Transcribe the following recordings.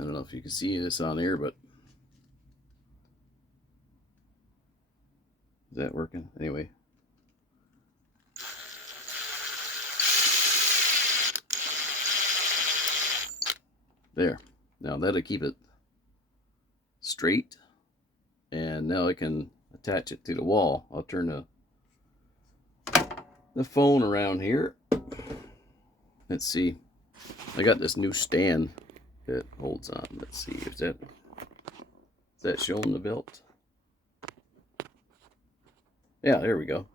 don't know if you can see this on here, but is that working? Anyway. There. Now that'll keep it straight. And now I can attach it to the wall. I'll turn the phone around here. Let's see. I got this new stand that holds on. Let's see. Is that showing the belt? Yeah, there we go.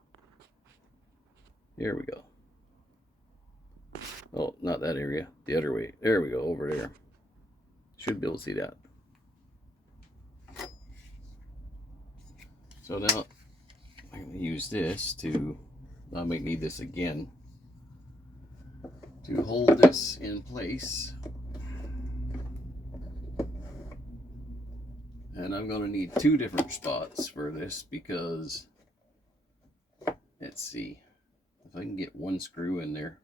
Here we go. Oh, not that area. The other way. There we go. Over there. Should be able to see that. So now I'm going to use this to, I might need this again, to hold this in place. And I'm going to need two different spots for this because, let's see, if I can get one screw in there.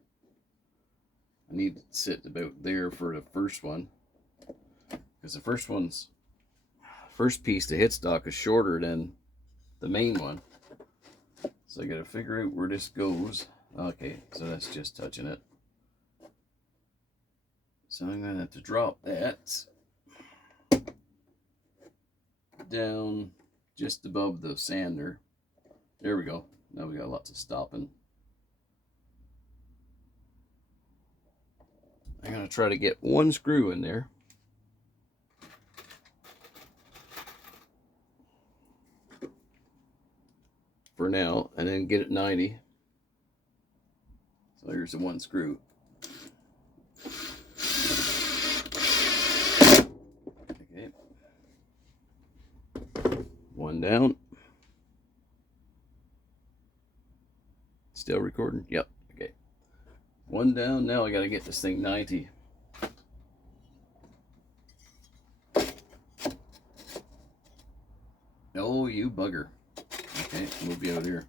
I need to sit about there for the first one, because the first piece, the headstock, is shorter than the main one. So I gotta figure out where this goes. Okay, so that's just touching it. So I'm gonna have to drop that down just above the sander. There we go. Now we got lots of stopping. I'm gonna try to get one screw in there. For now, and then get it 90. So here's the one screw. Okay. One down. Still recording? Yep. Okay. One down. Now I gotta get this thing 90. Oh, you bugger. Okay, move you out here.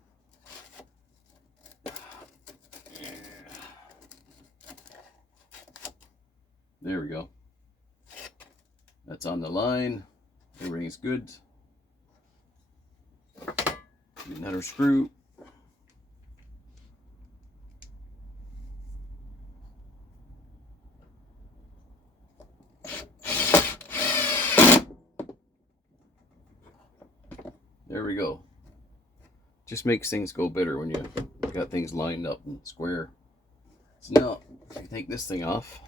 There we go. That's on the line. Everything's good. Another screw. There we go. Just makes things go better when you got things lined up and square. So now, I take this thing off.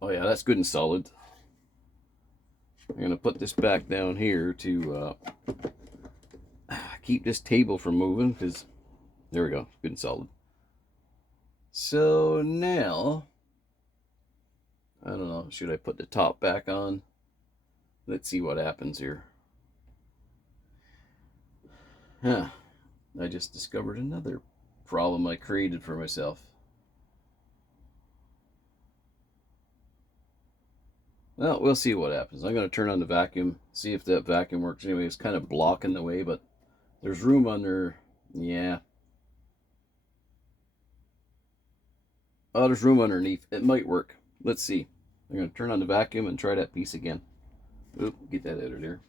Oh yeah, that's good and solid. I'm gonna put this back down here to keep this table from moving, because there we go, good and solid. So now, I don't know, should I put the top back on? Let's see what happens here. Huh, I just discovered another problem I created for myself. Well, we'll see what happens. I'm going to turn on the vacuum, see if that vacuum works. Anyway, it's kind of blocking the way, but there's room under, yeah. Oh, there's room underneath. It might work. Let's see. I'm going to turn on the vacuum and try that piece again. Oop, get that out of there.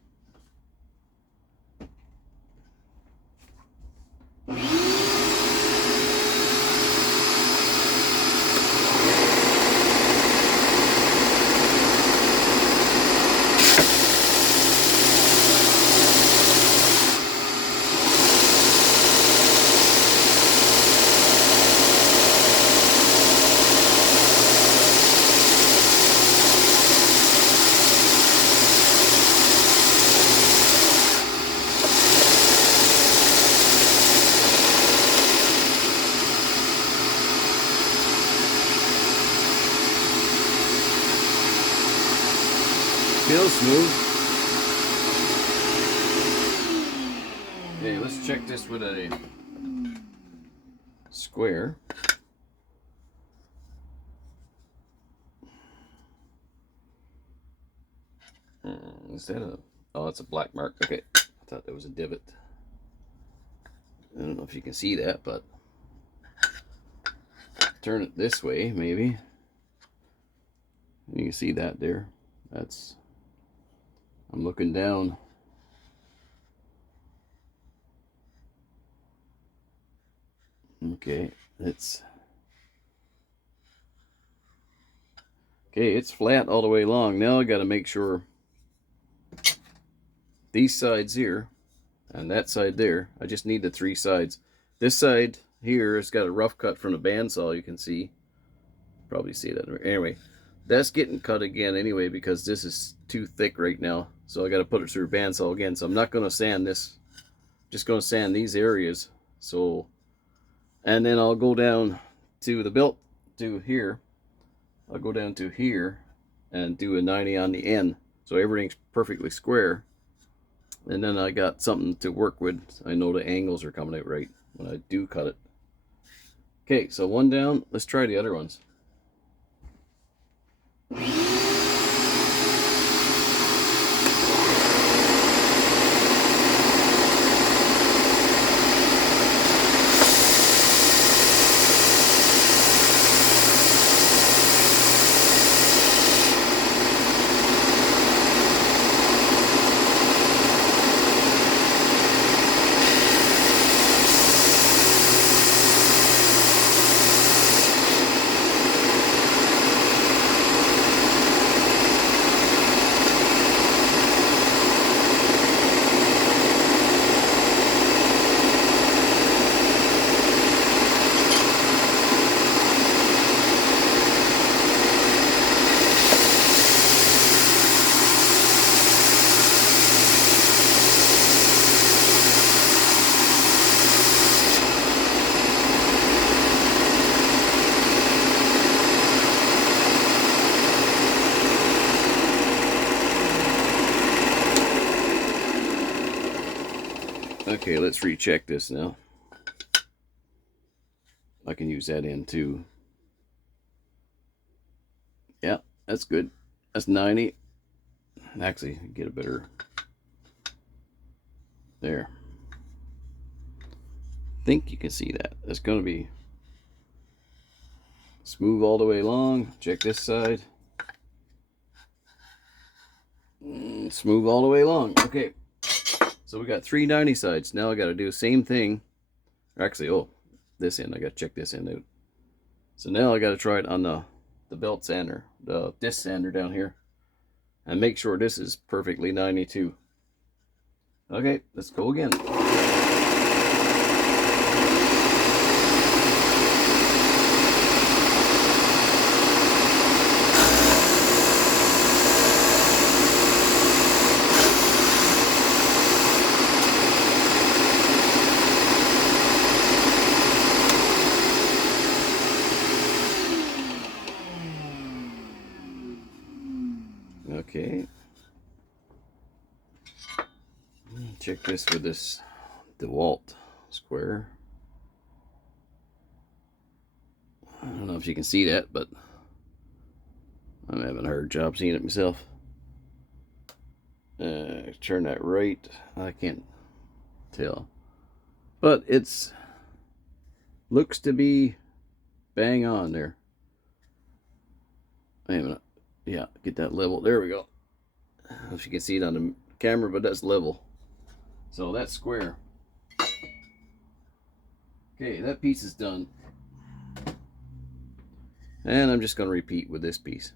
Feels smooth. Okay, let's check this with a square. Is that a... Oh, that's a black mark. Okay, I thought that was a divot. I don't know if you can see that, but turn it this way, maybe. You can see that there. That's, I'm looking down. Okay, it's okay, it's flat all the way along. Now I got to make sure these sides here and that side there, I just need the three sides. This side here has got a rough cut from the bandsaw, you can see. Probably see that. Anyway, that's getting cut again anyway because this is too thick right now. So I got to put it through a bandsaw again. So I'm not going to sand this. Just going to sand these areas. So, and then I'll go down to the belt to here. I'll go down to here and do a 90 on the end. So everything's perfectly square. And then I got something to work with. I know the angles are coming out right when I do cut it. Okay, so one down. Let's try the other ones. Okay, let's recheck this now. I can use that end too. Yeah, that's good. That's 90. Actually, get a better. There. Think you can see that. It's going to be smooth all the way along. Check this side. Smooth all the way along. Okay. So we got 390 sides. Now I got to do the same thing. Actually, oh, this end. I got to check this end out. So now I got to try it on the belt sander, the disc sander down here, and make sure this is perfectly 92. Okay, let's go again. Okay. Check this with this DeWalt square. I don't know if you can see that, but I'm having a hard job seeing it myself. Turn that right. I can't tell, but it's looks to be bang on there. Wait a minute. Yeah, get that level. There we go. I don't know if you can see it on the camera, but that's level. So that's square. Okay, that piece is done. And I'm just going to repeat with this piece.